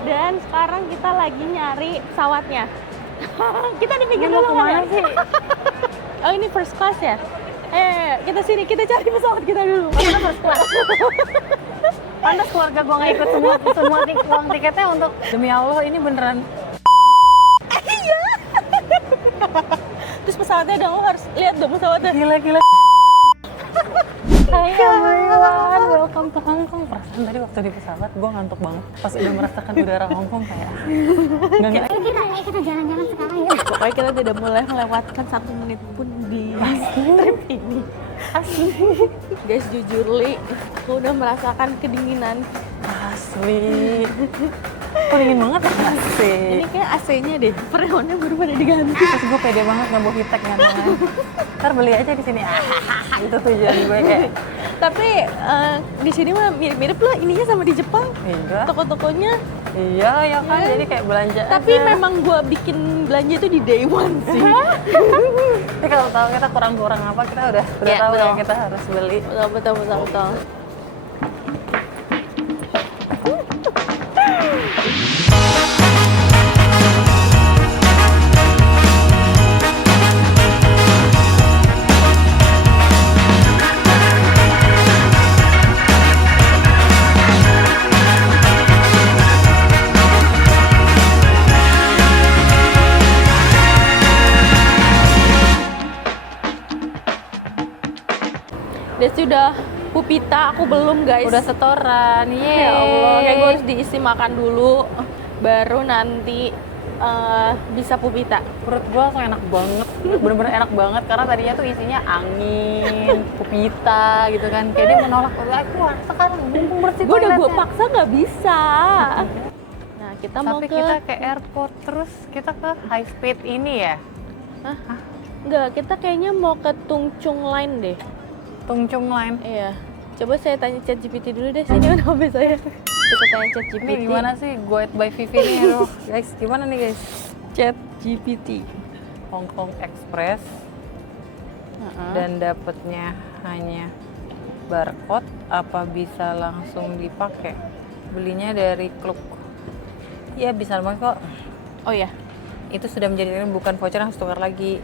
Dan sekarang kita lagi nyari pesawatnya. Kita di pinggir Mau dulu kemana kan ya? sih? Oh ini first class ya? Kita sini, kita cari pesawat kita dulu. Kita first class. Pantas keluarga gue nggak ikut semua uang tiketnya untuk demi Allah ini beneran. Iya. Terus pesawatnya dong, lo harus lihat dong pesawatnya. Gila. Hai everyone, welcome to Hong Kong. Perasaan tadi waktu di pesawat gue ngantuk banget. Pas udah merasakan udara Hong Kong kayak nggak. Kita jalan-jalan sekarang ya. Pokoknya kita tidak boleh melewatkan 1 menit pun di trip ini. Asli. Guys, jujur Li, aku udah merasakan kedinginan. Asli. Kok dingin banget ya? Asli. Ini kayak AC-nya deh, freonnya baru pada diganti. Terus gue pede banget nggak bawa hitek kan. Ntar beli aja di sini. Itu tujuan gue kayak. Tapi di sini mah mirip-mirip lah ininya sama di Jepang. Iya. Toko-tokonya. Iya ya kan, jadi kayak belanja. Tapi aja. memang gua bikin belanja itu di day one sih. Tapi kalau tahu kita kurang-kurang apa, kita udah Ya, tahu betul. yang kita harus beli. Betul. Dia sudah pupita, aku belum guys. Udah setoran, Ya Allah, kayak gue harus diisi makan dulu, baru nanti bisa pupita. Perut gue langsung enak banget, bener-bener enak banget karena tadinya tuh isinya angin, pupita gitu kan. Kayak dia menolak, aku sekarang mumpung bersih Gue udah gue toiletnya. paksa nggak bisa. Nah kita mau Tapi ke kita ke airport terus kita ke high speed ini ya. Enggak, kita kayaknya mau ke Tungchung Line deh. Tungchung Line. Iya. Coba saya tanya ChatGPT dulu deh, sini mana HP saya. Kita tanya ChatGPT. Ini gimana sih Guide by Vivi nih, bro? Guys, gimana nih guys? ChatGPT. Hong Kong Express dan dapatnya hanya barcode, apa bisa langsung dipakai? Belinya dari Klook. Ya bisa banget kok. Oh ya. Itu sudah menjadi bukan voucher, harus tukar lagi.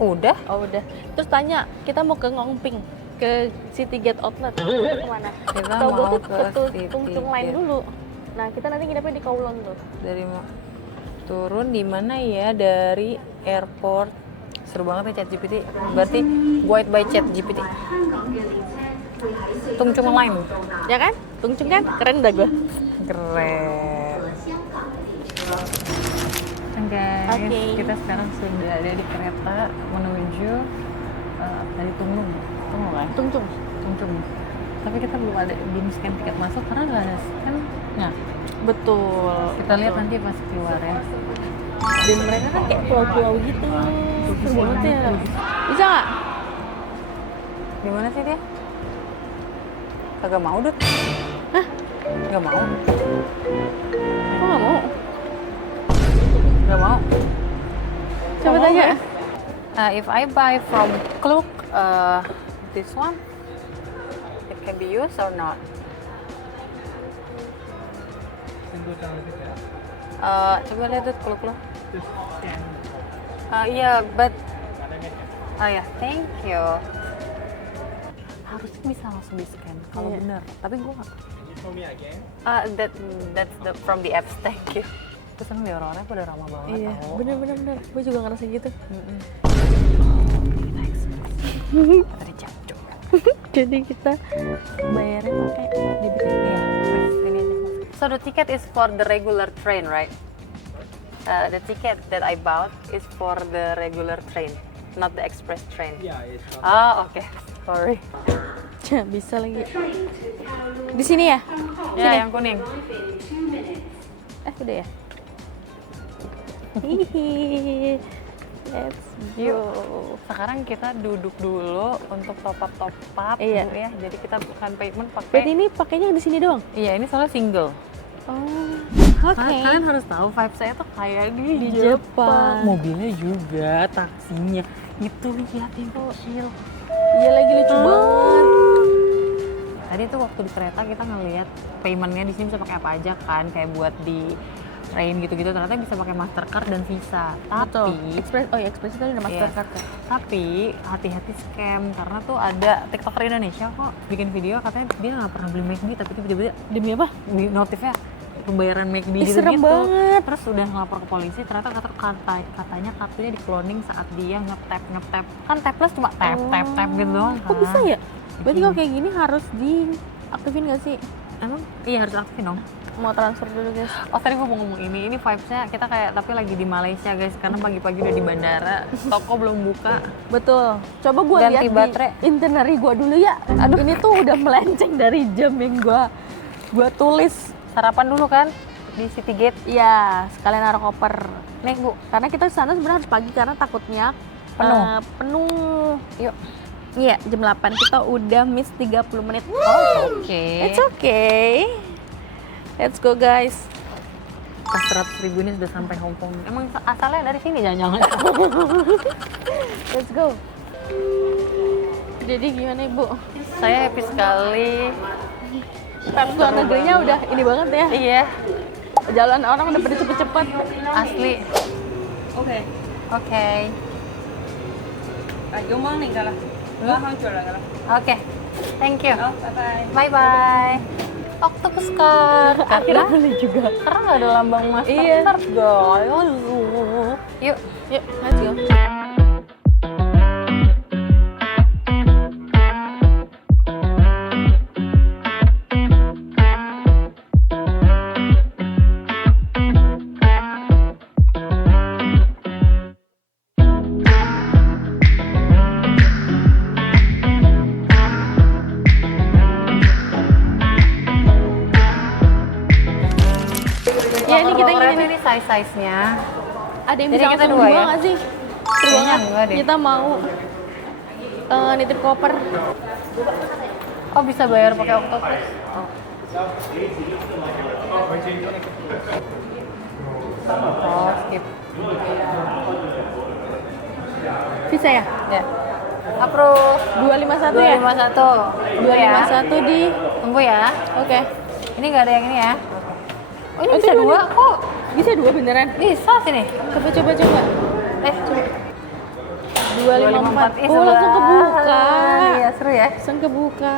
Udah? Oh udah. Terus tanya, kita mau ke Ngongping, ke Citygate Outlet. Kita kemana? Kita Tahu gue mau tuh ke ke Tungchung Line Citygate. dulu. Nah kita nanti nginepnya di Kowloon tuh. Dari turun di mana ya dari airport? Seru banget ya ChatGPT. Berarti Guide by ChatGPT. Tungchung Line. Ya kan? Tungchung kan? Keren dah gue. Keren. Guys, Oke. kita sekarang sudah ada di kereta menuju tadi Tunglung kan? Tungchung. Tungchung. Tapi kita belum scan tiket masuk karena nggak ada scan. Nah, Betul. kita lihat nanti pas keluar ya. Dan mereka kan kayak pulau-pulau gitu. Seru banget ya. Bisa nggak? Gimana sih dia? Kagak mau, Dut. Hah? Nggak mau. Kok nggak mau? Nggak mau. Coba Nggak mau, tanya. guys. If I buy from Klook, this one, it can be used or not? Coba lihat Dut, Klook lo. Iya, but ya, thank you. Harusnya bisa langsung di scan kalau Iya. benar, tapi gue nggak. That's from the apps, thank you. Terus kan orang-orangnya pada ramah banget. Iya, tau. bener. Gue juga ngerasa gitu. Tadi jancuk. Jadi kita bayarnya pakai debit. Iya, ini aja. So the ticket is for the regular train, right? The ticket that I bought is for the regular train, not the express train. Yeah, it's Okay. Sorry. Bisa lagi. Di sini ya? Ya, yang kuning. Udah ya? Hihi. Let's go. Yuk. Sekarang kita duduk dulu untuk top up Iya. dulu ya. Jadi kita bukan payment Berarti pakai. ini pakainya di sini doang? Iya, ini soalnya single. Oh. Kalian harus tahu vibe saya tuh kayak di Jepang. Mobilnya juga, taksinya. Itu lihat yang kecil. Iya lagi lucu banget. tadi tuh waktu di kereta kita ngeliat paymentnya di sini bisa pakai apa aja kan, kayak buat di train gitu-gitu ternyata bisa pakai Mastercard dan Visa. Betul. Tapi Express, oh ya Express itu ada Mastercard ya. tapi hati-hati scam karena tuh ada TikToker Indonesia kok bikin video katanya dia nggak pernah beli McD tapi tiba-tiba Demi apa? di notifnya pembayaran McD Ih, gitu serem banget. terus udah ngelapor ke polisi ternyata katanya kartunya di cloning saat dia nge-tap kan tapless cuma tap gitu doang kan. Kok bisa ya? Berarti kalau kayak gini harus diaktifin nggak sih? Emang iya harus aktifin dong. Mau transfer dulu guys. Oh tadi gue mau ngomong ini vibes-nya kita kayak tapi lagi di Malaysia guys karena pagi-pagi udah di bandara, toko belum buka. Betul. Coba gue Ganti lihat baterai. di itinerary gue dulu ya. Aduh, ini tuh udah melenceng dari jam yang gue tulis. Sarapan dulu kan di City Gate. Iya, sekalian naruh koper. Nih Bu, karena kita sana sebenarnya harus pagi karena takutnya Penuh. penuh. Yuk. Iya, jam 8 kita udah miss 30 menit. Oh, oke. It's okay. Let's go guys. Pas 100.000 ini sudah sampai Hong Kong. Emang asalnya dari sini jangan-jangan. Let's go. Jadi gimana Ibu? Saya happy sekali. Pers luar negerinya udah ini banget ya. Iya, Jalan orang udah pada cepet-cepet. asli. Oke. Oke. Oke. Thank you. Bye bye. Octopus card. Akhirnya beli juga. Karena nggak ada lambang Iya. Mastercard, guys. Yuk. Yuk, let's go. Ya ini kita Korea gini ini size-size-nya. ada yang Jadi bisa kita langsung dua dua ya? nggak sih? Seru Kayaknya banget. enggak deh. Kita mau nitip koper. Oh, bisa bayar pakai Octopus? Oh, skip. Bisa ya? Ya. Approve. 251 ya? 251. Tunggu ya. 251 di. Tunggu ya. Oke. Ini nggak ada yang ini ya. Oh, ini Oh, bisa itu dua kok. Bisa dua beneran? Bisa sini. Coba. Coba. 254. Ih, Oh, langsung sebelah. kebuka. Iya, seru ya. Langsung kebuka.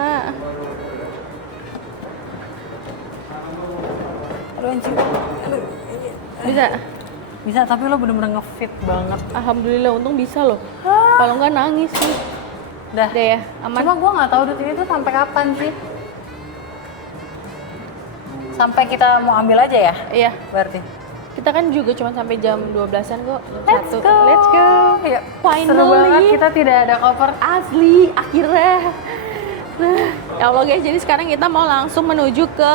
Aduh, anjing. Bisa. Bisa, tapi lo bener-bener ngefit banget. Alhamdulillah, untung bisa loh. Kalau nggak nangis nih. Dah. Udah ya, aman. Cuma gue nggak tahu dut ini tuh sampai kapan sih. Sampai kita mau ambil aja ya? Iya, Berarti. kita kan juga cuma sampai jam 12-an kok. Let's go. Let's go. Yuk. Finally. Seru banget kita tidak ada koper. Asli, akhirnya. Nah, ya Allah guys, jadi sekarang kita mau langsung menuju ke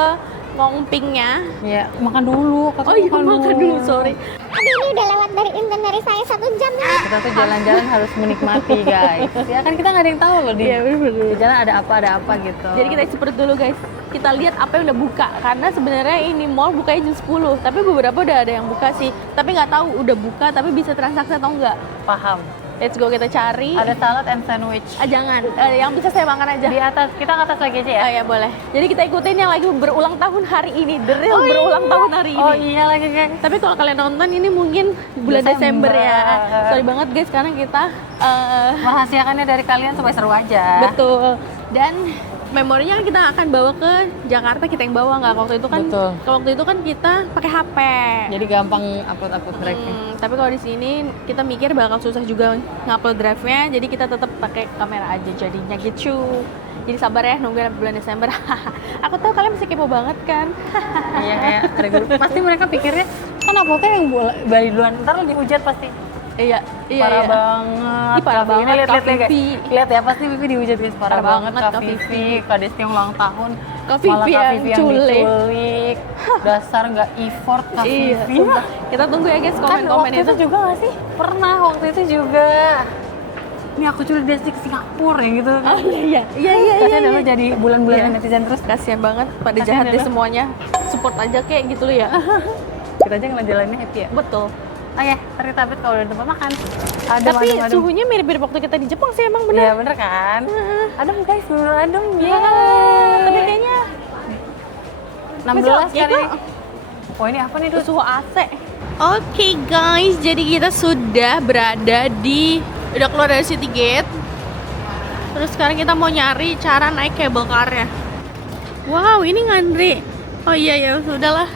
Ngongpingnya. Iya, makan dulu. Oh iya, makan dulu, sorry. Aduh, ini udah lewat dari itinerary saya 1 jam ya. Kita tuh jalan-jalan harus menikmati, guys. Ya kan kita nggak ada yang tahu loh di, Iya, bener-bener. di jalan ada apa gitu. Jadi kita seperti dulu guys, kita lihat apa yang udah buka. Karena sebenarnya ini mall bukanya jam 10, tapi beberapa udah ada yang buka sih. Tapi nggak tahu udah buka, tapi bisa transaksi atau enggak. Paham. Let's go, kita cari. Ada salad and sandwich. Ah, jangan, yang bisa saya makan aja. Di atas, kita ke atas lagi aja ya? Oh ya boleh. Jadi kita ikutin yang lagi berulang tahun hari ini, The Real berulang tahun hari ini. Oh iya lagi guys. Tapi kalau kalian nonton ini mungkin bulan Desember, Desember. ya. Sorry banget guys, karena kita Merahasiakannya dari kalian supaya seru aja. betul. Dan memorinya kan kita akan bawa ke Jakarta, kita yang bawa nggak? Waktu itu kan, Betul. waktu itu kan kita pakai HP. Jadi gampang upload drive-nya. Tapi kalau di sini kita mikir bakal susah juga ngupload drive-nya, jadi kita tetap pakai kamera aja jadinya gitu. Jadi sabar ya, nunggu sampai bulan Desember. Aku tahu kalian masih kepo banget kan. Iya kayak regular. Pasti mereka pikirnya kan uploadnya yang balik duluan. Ntar lo dihujat pasti. Iya, Parah banget. Ih, parah Kak banget, Vivi. Lihat Kak guys. Vivi. Lihat ya pasti Vivi dihujat guys. Parah Parah banget banget, Kak Kak Vivi. Kak Desti yang ulang tahun. Kak Vivi Malah Kak yang Vivi yang culik. diculik. Dasar nggak effort Kak Iya, Vivi. sumpah. Kita tunggu ya guys Kan komen-komen waktu itu juga nggak sih? Pernah waktu itu juga. Ini aku culik Desti ke Singapura ya gitu. Oh iya. Kasian lo jadi bulan-bulan Iya. netizen terus. Kasian banget, pada Kasian jahat ya deh lo. semuanya. Support aja kayak gitu loh ya. Kita aja ngejalaninnya happy ya. Betul. Oh ya, cerita update kalau udah tempat makan. Adem, Tapi adem, adem. suhunya mirip-mirip waktu kita di Jepang sih emang bener. Iya bener kan? Adem guys, bener adem. Iya. Tapi kayaknya 16 ya, kali ini. kok. Oh ini apa nih Dut? suhu AC. Oke guys, jadi kita sudah berada udah keluar dari City Gate. Terus sekarang kita mau nyari cara naik cable car-nya. Wow, ini ngantri. Oh iya ya, sudahlah.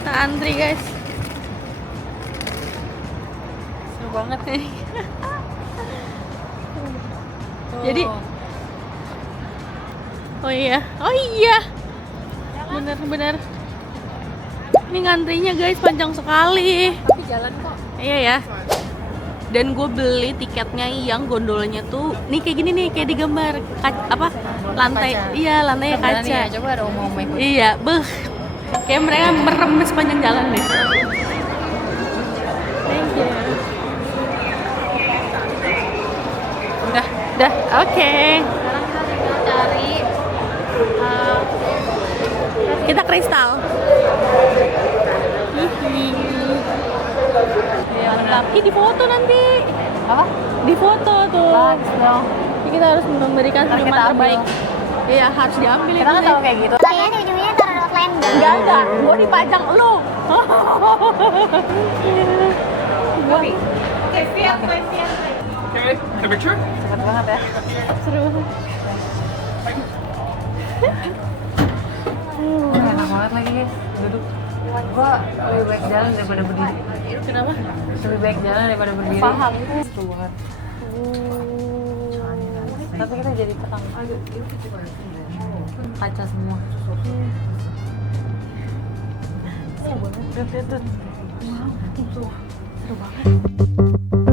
Kita antri guys. Seru banget nih. Jadi, oh iya, bener-bener. Ini ngantrinya guys panjang sekali. Tapi jalan kok. Iya ya. Dan gue beli tiketnya yang gondolanya tuh, nih kayak gini nih, kayak digambar lantai, Kaca. iya lantainya Berani kaca. ya, coba ada omong ikut. Iya, kayak mereka merem sepanjang jalan deh. Thank you. Udah, oke. Sekarang kita tinggal cari Kita kristal. Iya Mantap. Ih, di foto nanti. apa? Di foto tuh. Bagus dong. Jadi kita harus memberikan Ntar senyuman kita ambil. terbaik. Iya, harus diambil Kita itu kan sih. tahu kayak gitu. Saya di ujungnya taruh outline. Enggak, gua dipajang lu. Okay, temperature? Cepet banget ya. Seru. Enak banget lagi guys. Duduk. Gua lebih baik jalan daripada berdiri. Kenapa? Lebih baik jalan daripada berdiri. Paham. Seru banget. Tapi kita jadi tenang. Kaca semua. Seru banget. Seru banget.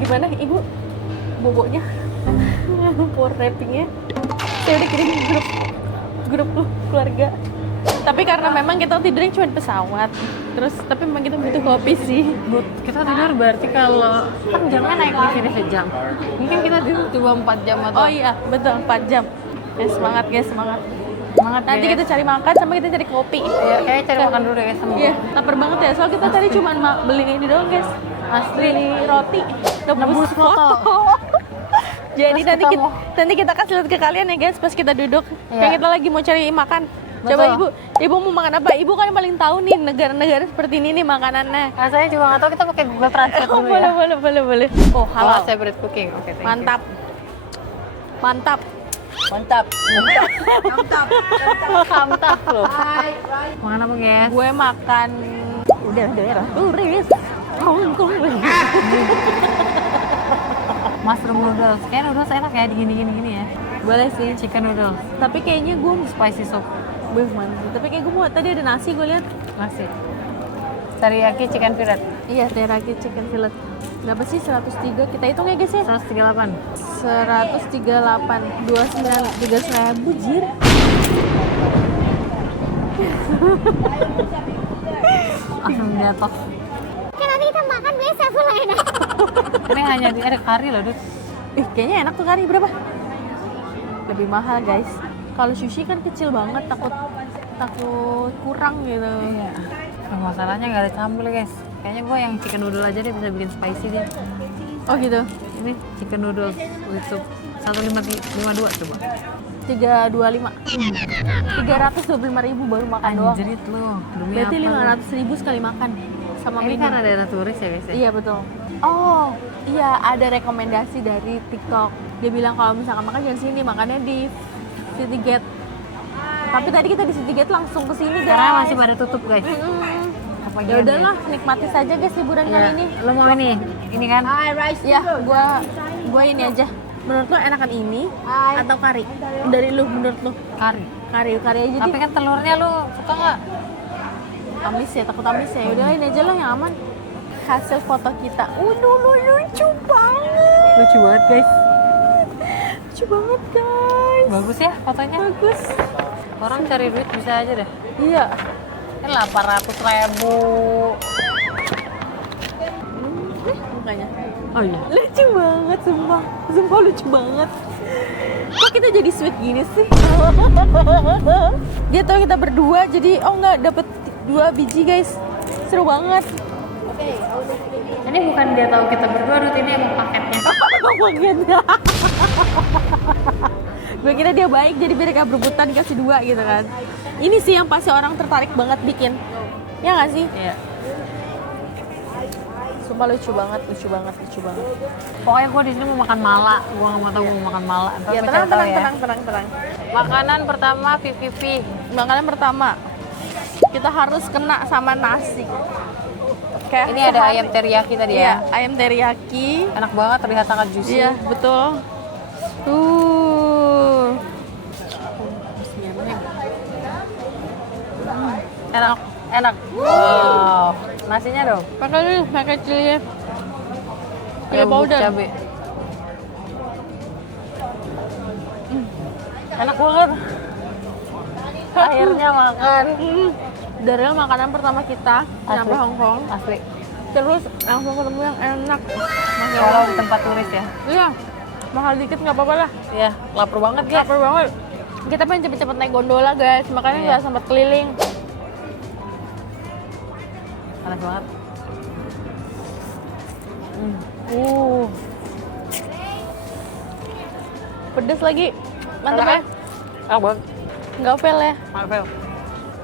Gimana ibu bobonya? Pour wrappingnya saya udah kirim grup keluarga. Tapi karena memang kita tidurnya cuma di pesawat, terus tapi memang kita butuh kopi sih. Kita tidur berarti kalau kan jamnya naik di sini sejam. Mungkin kita tidur cuma 4 jam atau Oh iya, betul 4 jam. Semangat guys, semangat. semangat Nanti guys. kita cari makan sama kita cari kopi. Ya, kayaknya cari makan dulu deh guys sama. Iya, lapar banget ya. Soal kita tadi cuma beli ini doang guys. Beli roti, nebus foto. Jadi Terus nanti kita kasih lihat ke kalian ya guys pas kita duduk. Iya. Kayak kita lagi mau cari makan. Coba Betul. ibu mau makan apa? Ibu kan yang paling tahu nih negara-negara seperti ini nih makanannya. Saya juga nggak tahu, kita pakai Google Translate Oh, dulu ya. boleh. Oh, halal. Halal favorite cooking. Oke, thank you. Mantap. Mantap Mantap loh. Makan apa guys? Gue makan daerah turis. Hongkong. Mushroom noodles. Kayak noodles enak ya gini ya. Boleh sih. Chicken noodles, Tapi kayaknya gue spicy soup, mantap. Tapi kayak gue mau tadi ada nasi gue lihat. nasi. Teriyaki chicken fillet Iya, teriyaki chicken fillet. Berapa sih? 103. Kita hitung ya guys ya. 138. 138 29 jir. Langsung jatuh. Oke, nanti kita makan beli seven lainnya. Ini hanya ada kari loh, Dut. Kayaknya enak tuh kari berapa? Lebih mahal guys. Kalau sushi kan kecil banget, takut kurang gitu. Iya. Nah, masalahnya nggak ada sambal guys. Kayaknya gue yang chicken noodle aja deh, bisa bikin spicy dia. Oh gitu. Ini chicken noodles with soup 152 coba. 325. 325.000 baru makan doang. Anjrit loh. Demi Berarti apa? 500.000 sekali makan sama Ini minum. kan ada daerah turis ya guys. Iya betul. Oh iya, ada rekomendasi dari TikTok. Dia bilang kalau misalkan makan jangan sini, makannya di City Gate. Tapi tadi kita di City Gate langsung ke sini guys. Karena masih pada tutup guys. Apa Ya udahlah, nikmati saja guys liburan kali ini. Lo mau ini? Ini kan? Ya, gua ini aja. Menurut lo enakan ini atau kari? Dari lu, menurut lu? Kari. Kari aja Tapi deh. kan telurnya lu suka nggak? Amis ya, takut amis ya. Udah ini aja lah yang aman. Hasil foto kita. Lucu banget. Lucu banget guys. Lucu banget guys. Bagus ya fotonya. Bagus. Orang cari duit bisa aja deh. Iya. Kan 800.000. Mukanya. Oh iya. Lucu banget, sumpah. Sumpah lucu banget. Kok kita jadi sweet gini sih? Dia tahu kita berdua, jadi enggak dapet 2 biji guys. Seru banget. Ini bukan dia tahu kita berdua, Dut, ini emang paketnya. Paketnya. Gue kira dia baik, jadi biar gak berebutan dikasih 2 gitu kan. Ini sih yang pasti orang tertarik banget bikin. Ya nggak sih? Iya. Sumpah lucu banget. Pokoknya gue di sini mau makan mala. Gue nggak mau tahu mau makan mala. Ntar Ya gue cari tahu ya. tenang. Makanan pertama PPP. Makanan pertama kita harus kena sama nasi. Kayak Ini ada ayam teriyaki tadi Iya, ya. ayam teriyaki. Enak banget, terlihat sangat juicy. Iya, betul. Enak. Wow. Nasinya dong. Pakai chili. Ya, bubuk powder. cabe. Enak banget. Akhirnya makan. Dari makanan pertama kita nyampe Hong Kong. Asli. Terus langsung ketemu yang enak. Kalau tempat turis ya. Iya, mahal dikit nggak apa-apa lah. Iya, lapar banget ya. Lapar banget. Kita pengen cepet-cepet naik gondola guys, makanya Iya. nggak sempat keliling. Panas banget. Pedes lagi. Mantap ya. Enak banget. Nggak fail ya. Marvel.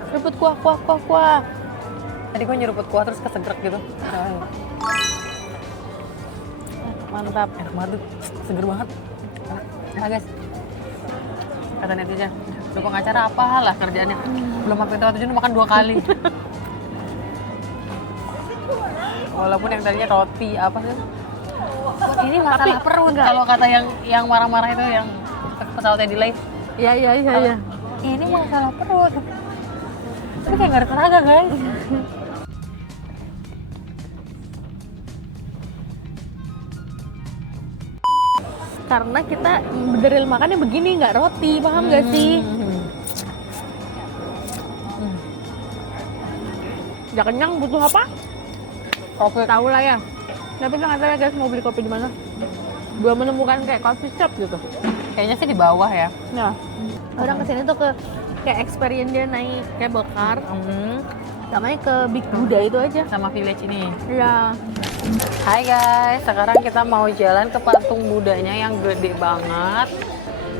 Seruput kuah. Tadi gue nyeruput kuah terus kesegrek gitu. Mantap. Enak banget, seger banget. Nah guys, kata netizen, lu pengacara apalah kerjaannya? Belum sampai tempat tujuan makan 2 kali. Walaupun yang tadinya roti apa sih? Ini masalah perut. Kalau kata yang marah-marah itu yang pesawatnya delay. Iya. Ini masalah perut. Tapi kayak gak ada tenaga guys. Karena kita beneril makannya begini, nggak roti, paham nggak sih? Udah kenyang, butuh apa? Kopi. Tahu lah ya. Tapi nggak tahu ya guys mau beli kopi di mana. Belum menemukan kayak coffee shop gitu. Kayaknya sih di bawah ya. Nah, orang kesini tuh ke kayak experience dia naik cable car, namanya ke Big Buddha itu aja. Sama village ini. Iya. Hai guys, sekarang kita mau jalan ke patung Budanya yang gede banget.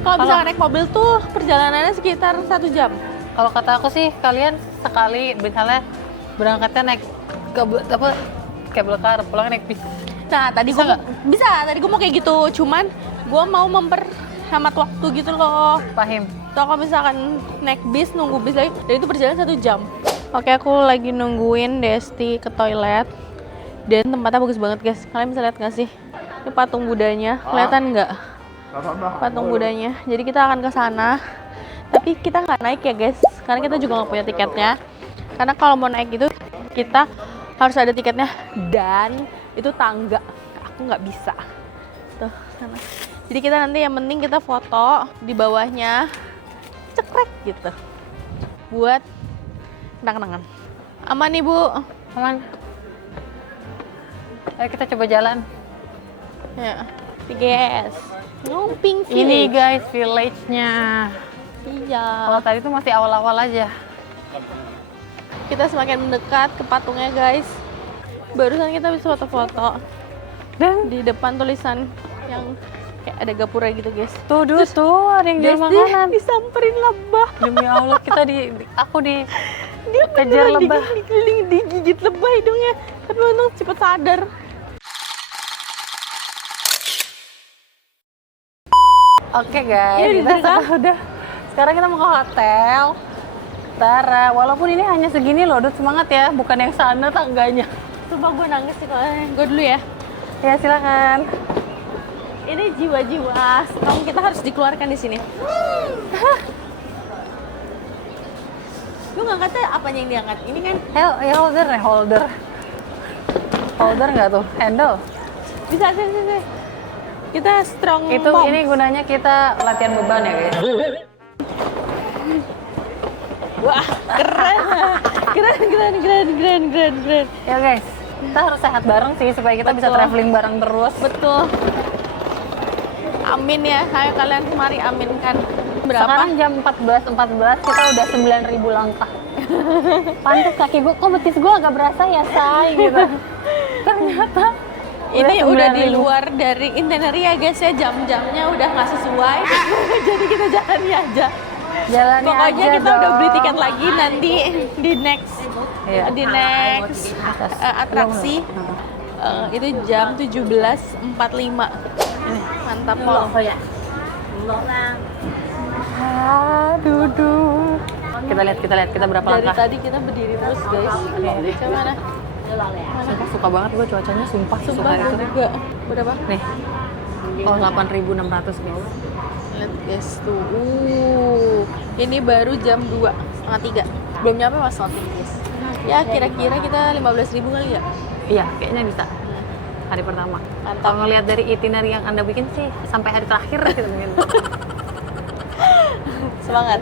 Kalau bisa naik mobil tuh perjalanannya sekitar 1 jam. Kalau kata aku sih kalian sekali misalnya berangkatnya naik ke cable car, pulang naik bis. Nah, tadi Bisa nggak? Bisa, tadi gue mau kayak gitu. Cuman gue mau memperhemat waktu gitu loh. Pahim. Tuh kalau misalkan naik bis, nunggu bis lagi, dan itu perjalanan 1 jam. Oke, aku lagi nungguin Desti ke toilet. Dan tempatnya bagus banget guys. Kalian bisa lihat nggak sih? Ini patung Budanya, kelihatan nggak? Patung Budanya. Jadi kita akan ke sana. Tapi kita nggak naik ya guys, karena kita juga nggak punya tiketnya. Karena kalau mau naik itu kita harus ada tiketnya dan itu tangga. Aku nggak bisa. Tuh sana. Jadi kita nanti yang penting kita foto di bawahnya, cekrek gitu. Buat kenang-kenangan. Aman nih Bu. Aman. Ayo kita coba jalan. Ya. Guys. Ngumping sih. Ini guys village-nya. Iya. Kalau tadi tuh masih awal-awal aja. Kita semakin mendekat ke patungnya guys. Barusan kita bisa foto-foto. Dan Di depan tulisan yang kayak ada gapura gitu guys. tuh ada yang jual makanan. Disamperin lebah. Demi Allah aku Dia kejar beneran lebah. dikeliling digigit lebah hidungnya. Tapi untung cepet sadar. Oke guys, Iya, kita dicerita. udah Sekarang kita mau ke hotel. Tara, walaupun ini hanya segini loh, Dut, semangat ya, bukan yang sana tangganya. Sumpah gue nangis sih kalau gue dulu ya. Ya silakan. Ini jiwa-jiwa strong kita harus dikeluarkan di sini. Lu ngangkatnya apanya yang diangkat? Ini kan Holder nggak tuh? Handle. bisa sih. Kita strong. Itu mom. ini gunanya kita latihan beban ya guys. Wah, keren. Ya guys, kita harus sehat bareng sih supaya kita bisa Betul. traveling bareng terus. Betul. Amin ya, ayo kalian mari aminkan. Berapa? Sekarang jam 14.14 kita udah 9.000 langkah. Pantes kaki gue, kok betis gue agak berasa ya say gitu. Ternyata Ini udah di 9.000. luar dari itinerary ya guys ya, jam-jamnya udah nggak sesuai. Jadi kita jalani aja. Jalannya Pokoknya aja kita udah beli dong. tiket lagi nanti di next Iya. di next atraksi. Itu jam 17.45. Mantap loh. Aduh. Kita lihat kita berapa Dari langkah. tadi kita berdiri terus guys. Coba mana? Sumpah suka banget gue cuacanya, sumpah Sumpah suka gue itu. juga. Berapa? Nih. Oh, 8.600 guys. Lihat guys tuh. Ini baru jam 2:30. Belum nyampe mas Sotin guys. Ya kira-kira kita 15.000 kali ya. Iya, kayaknya bisa. Hari pertama. Mantap. Kalau ngelihat dari itinerary yang Anda bikin sih sampai hari terakhir kita mungkin. Semangat.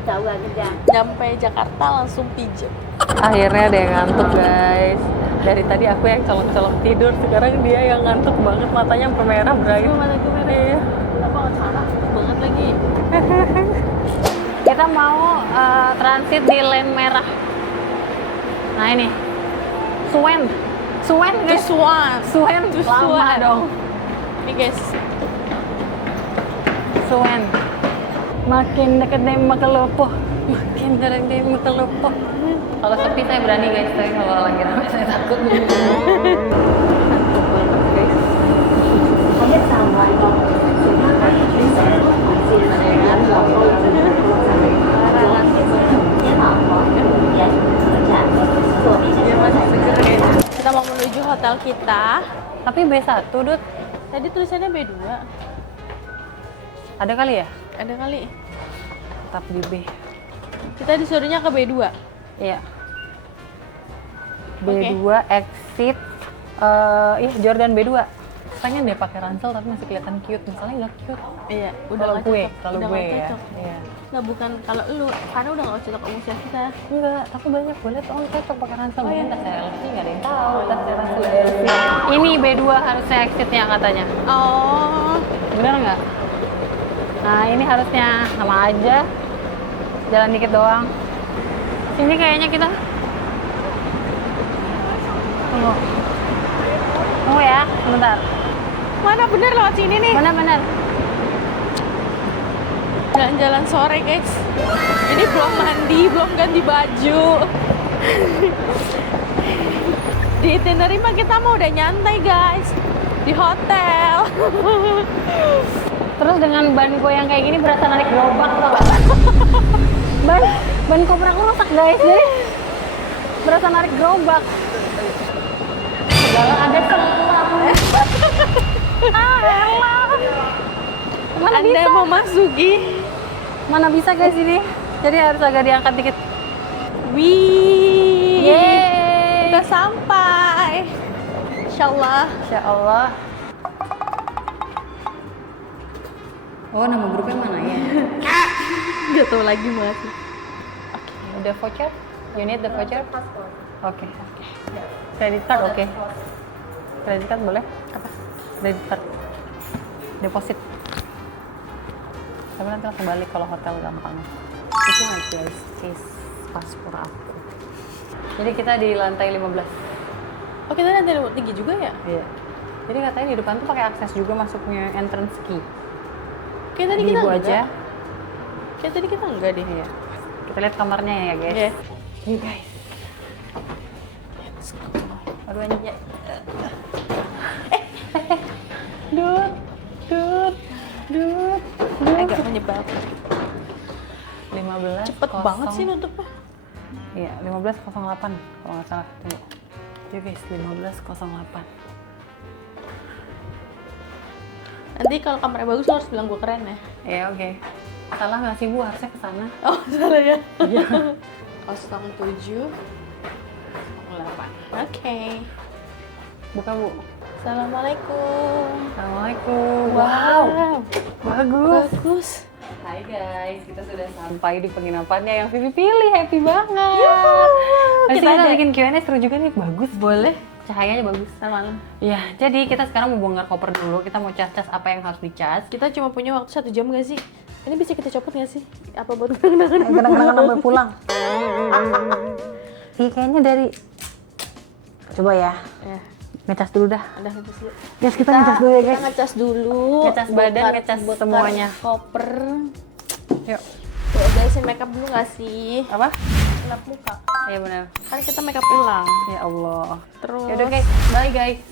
Nyampe Jakarta langsung pijat. Akhirnya ada yang ngantuk guys. Dari tadi aku yang colok-colok tidur, sekarang dia yang ngantuk banget, matanya sampai merah berair. Mata gue merah. Iya. Kenapa nggak salah banget lagi? Kita mau transit di lane merah. Nah ini, Suen guys. Tusuan. Suen, lama Tusuan. dong. Nih guys. Suen. Makin deket dari Makelopo. Makin deket dari Makelopo. Kalau sepi saya berani guys, tapi kalau lagi ramai saya takut. Takut banget guys. Kita mau menuju hotel kita. Tapi B1, Dut. Tadi tulisannya B2. Ada kali ya? Ada kali. Tetap di B. Kita disuruhnya ke B2. Iya. Oke. B2 exit Jordan B2. Pengen deh pakai ransel tapi masih kelihatan cute. Misalnya nggak cute. Iya, Kalau nggak gue, cocok. kalau Udah gue nggak ya. cocok. Iya. Nggak, bukan kalau lu, karena udah nggak cocok sama usia kita. Enggak, tapi banyak gue liat orang cocok pakai ransel. Oh, iya. Mungkin tas LV nggak ada yang tahu. Tas ransel LV. Ini B2 harusnya exitnya katanya. Oh, Bener nggak? Nah ini harusnya sama aja. Jalan dikit doang. Sini kayaknya kita. Tunggu ya, sebentar. mana bener lewat sini nih? Benar-benar. Jalan-jalan sore guys. Ini belum mandi, belum ganti baju. Di itinerary mah kita mau udah nyantai guys. Di hotel. Terus dengan ban gue yang kayak gini berasa narik gerobak tau gak? ban kopra aku rusak guys, jadi berasa narik gerobak. Segala ada selang. Elah. Mana Anda bisa? mau masuki? Mana bisa guys ini? Jadi harus agak diangkat dikit. Wih. Yeay. Udah sampai. Insyaallah. Insya Allah. Oh, nama grupnya mana ya? Gak tau lagi masih. The voucher? You need the voucher? Oke. Credit card oke. Credit card boleh? Apa? Credit card. Deposit. Tapi nanti langsung balik kalau hotel gampang. Itu nggak guys, case paspor aku. Jadi kita di lantai 15. Oh kita nanti tinggi juga ya? Iya. Jadi katanya di depan tuh pakai akses juga masuknya entrance key. Kayak tadi Di kita ibu enggak. aja. Kayak tadi kita enggak deh. Iya. Kita lihat kamarnya ya guys. Iya. Nih guys. Aduh anjay. Dut. Agak menyebalkan. 15 15. Cepet banget sih nutupnya. Iya, 15.08 kalau nggak salah. Tunggu. Yuk guys, 15.08. Nanti kalau kameranya bagus lo harus bilang gue keren ya. Iya, oke. Salah nggak sih Bu? Harusnya ke sana. Oh, salah ya. Iya. 07 08. Oke. Buka Bu. Assalamualaikum. Assalamualaikum. Wow. Bagus. Bagus. Hai guys, kita sudah sampai di penginapannya yang Vivi pilih. Happy banget. Pasti Kita kita ada- bikin Q&A seru juga nih. Bagus. Boleh. Cahayanya bagus. Sama. Iya, jadi kita sekarang mau bongkar koper dulu. Kita mau cas-cas apa yang harus dicas. Kita cuma punya waktu 1 jam gak sih? Ini bisa kita copot gak sih? Apa buat Kadang-kadang sampai pulang. Iya, kayaknya dari... Coba ya. Ya, Ngecas dulu dah. udah ngecas dulu. Guys, kita ngecas dulu ya Kita guys. ngecas dulu. Ngecas badan, ngecas semuanya. Koper. Yuk. Ya udah sih makeup dulu gak sih? Apa? Gelap muka. Iya benar. Kan kita makeup ulang. Ya Allah. Terus. Yaudah guys, bye guys.